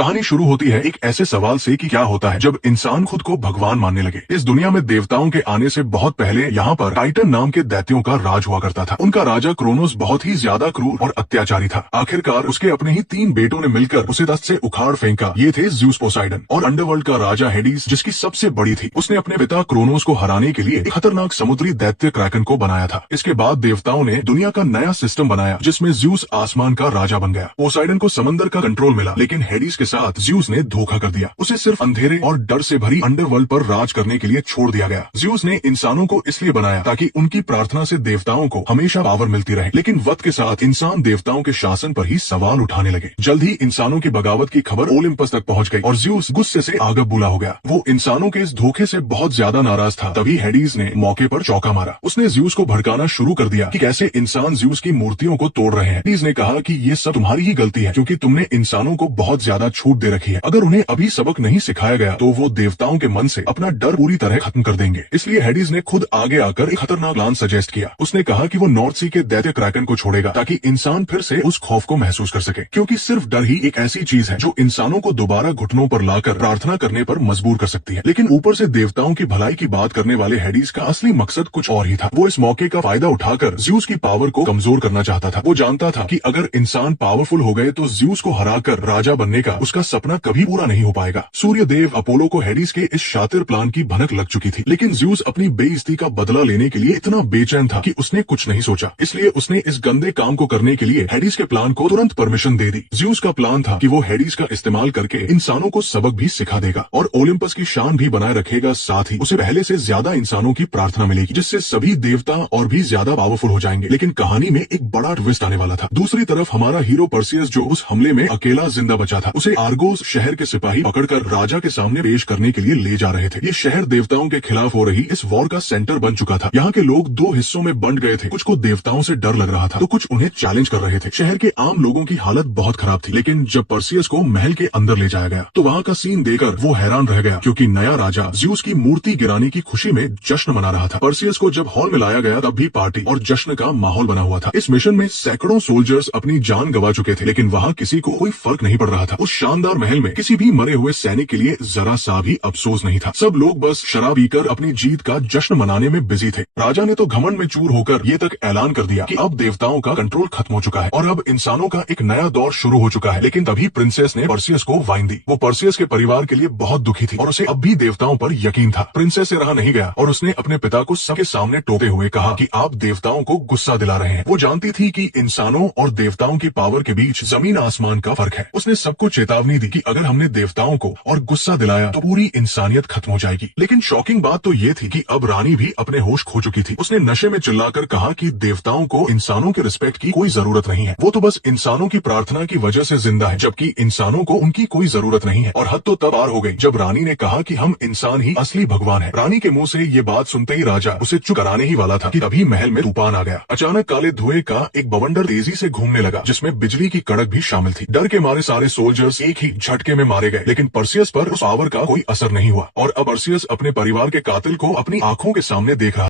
कहानी शुरू होती है एक ऐसे सवाल से कि क्या होता है जब इंसान खुद को भगवान मानने लगे। इस दुनिया में देवताओं के आने से बहुत पहले यहाँ पर टाइटन नाम के दैत्यों का राज हुआ करता था। उनका राजा क्रोनोस बहुत ही ज्यादा क्रूर और अत्याचारी था। आखिरकार उसके अपने ही 3 बेटों ने मिलकर उसे दस्त से उखाड़ फेंका। ये थे ज़्यूस, पोसाइडन और अंडरवर्ल्ड का राजा हेडीज, जिसकी सबसे बड़ी थी। उसने अपने पिता क्रोनोस को हराने के लिए एक खतरनाक समुद्री दैत्य क्रैकन को बनाया था। इसके बाद देवताओं ने दुनिया का नया सिस्टम बनाया जिसमें ज़्यूस आसमान का राजा बन गया। पोसाइडन को समंदर का कंट्रोल मिला, लेकिन हेडीज के साथ ज़्यूस ने धोखा कर दिया। उसे सिर्फ अंधेरे और डर से भरी अंडरवर्ल्ड पर राज करने के लिए छोड़ दिया गया। ज़्यूस ने इंसानों को इसलिए बनाया ताकि उनकी प्रार्थना से देवताओं को हमेशा पावर मिलती रहे, लेकिन वक्त के साथ इंसान देवताओं के शासन पर ही सवाल उठाने लगे। जल्द ही इंसानों की बगावत की खबर ओलिम्पस तक पहुंच गई और ज़्यूस गुस्से से आग बबूला हो गया। वो इंसानों के इस धोखे से बहुत ज्यादा नाराज था। तभी हेडीज ने मौके पर चौका मारा। उसने ज़्यूस को भड़काना शुरू कर दिया कि कैसे इंसान ज़्यूस की मूर्तियों को तोड़ रहे हैं। हेडीज ने कहा कि ये सब तुम्हारी ही गलती है, क्योंकि तुमने इंसानों को बहुत ज्यादा छूट दे रखी है। अगर उन्हें अभी सबक नहीं सिखाया गया तो वो देवताओं के मन से अपना डर पूरी तरह खत्म कर देंगे। इसलिए हेडीज ने खुद आगे आकर एक खतरनाक प्लान सजेस्ट किया। उसने कहा कि वो नॉर्थ सी के दैत्य क्रैकन को छोड़ेगा ताकि इंसान फिर से उस खौफ को महसूस कर सके, क्योंकि सिर्फ डर ही एक ऐसी चीज है जो इंसानों को दोबारा घुटनों पर लाकर प्रार्थना करने पर मजबूर कर सकती है। लेकिन ऊपर से देवताओं की भलाई की बात करने वाले हेडीज का असली मकसद कुछ और ही था। वो इस मौके का फायदा उठाकर ज़्यूस की पावर को कमजोर करना चाहता था। वो जानता था कि अगर इंसान पावरफुल हो गए तो ज़्यूस को हराकर राजा बनने का उसका सपना कभी पूरा नहीं हो पाएगा। सूर्य देव अपोलो को हेडीज के इस शातिर प्लान की भनक लग चुकी थी, लेकिन ज़्यूस अपनी बेइज्जती का बदला लेने के लिए इतना बेचैन था कि उसने कुछ नहीं सोचा। इसलिए उसने इस गंदे काम को करने के लिए हेडीज के प्लान को तुरंत परमिशन दे दी। ज़्यूस का प्लान था कि वो हेडीज का इस्तेमाल करके इंसानों को सबक भी सिखा देगा और ओलिम्पस की शान भी बनाए रखेगा। साथ ही उसे पहले से ज्यादा इंसानों की प्रार्थना मिलेगी, जिससे सभी देवता और भी ज्यादा पावरफुल हो जाएंगे। लेकिन कहानी में एक बड़ा ट्विस्ट आने वाला था। दूसरी तरफ हमारा हीरो पर्सियस, जो उस हमले में अकेला जिंदा बचा था, उसे आर्गोस शहर के सिपाही पकड़कर राजा के सामने पेश करने के लिए ले जा रहे थे। ये शहर देवताओं के खिलाफ हो रही इस वॉर का सेंटर बन चुका था। यहाँ के लोग 2 हिस्सों में बंट गए थे। कुछ को देवताओं से डर लग रहा था तो कुछ उन्हें चैलेंज कर रहे थे। शहर के आम लोगों की हालत बहुत खराब थी, लेकिन जब पर्सियस को महल के अंदर ले जाया गया तो वहाँ का सीन देखकर वो हैरान रह गया, क्योंकि नया राजा ज़्यूस की मूर्ति गिराने की खुशी में जश्न मना रहा था। पर्सियस को जब हॉल में लाया गया तब भी पार्टी और जश्न का माहौल बना हुआ था। इस मिशन में सैकड़ों सोल्जर्स अपनी जान गंवा चुके थे, लेकिन वहाँ किसी को कोई फर्क नहीं पड़ रहा था। उस शानदार महल में किसी भी मरे हुए सैनिक के लिए जरा सा भी अफसोस नहीं था। सब लोग बस शराब पीकर अपनी जीत का जश्न मनाने में बिजी थे। राजा ने तो घमंड में चूर होकर ये तक ऐलान कर दिया कि अब देवताओं का कंट्रोल खत्म हो चुका है और अब इंसानों का एक नया दौर शुरू हो चुका है। लेकिन तभी प्रिंसेस ने पर्सियस को वाइन दी। वो पर्सियस के परिवार के लिए बहुत दुखी थी और उसे अब भी देवताओं पर यकीन था। प्रिंसेस से रहा नहीं गया और उसने अपने पिता को सबके सामने टोकते हुए कहा कि आप देवताओं को गुस्सा दिला रहे हैं। वो जानती थी कि इंसानों और देवताओं की पावर के बीच जमीन आसमान का फर्क है। उसने सबको चेतावनी दी कि अगर हमने देवताओं को और गुस्सा दिलाया तो पूरी इंसानियत खत्म हो जाएगी। लेकिन शॉकिंग बात तो ये थी कि अब रानी भी अपने होश खो चुकी थी। उसने नशे में चिल्लाकर कहा कि देवताओं को इंसानों के रिस्पेक्ट की कोई जरूरत नहीं है। वो तो बस इंसानों की प्रार्थना की वजह से जिंदा है, जबकि इंसानों को उनकी कोई जरूरत नहीं है। और हद तो तब पार हो गई जब रानी ने कहा कि हम इंसान ही असली भगवान है। रानी के मुंह से ये बात सुनते ही राजा उसे चुप कराने ही वाला था कि तभी महल में तूफान आ गया। अचानक काले धुएं का एक बवंडर तेजी से घूमने लगा, जिसमें बिजली की कड़क भी शामिल थी। डर के मारे सारे सोल्जर्स एक ही झटके में मारे गए, लेकिन पर्सियस पर उस पावर का कोई असर नहीं हुआ और अब पर्सियस अपने परिवार के कातिल को अपनी आंखों के सामने देख रहा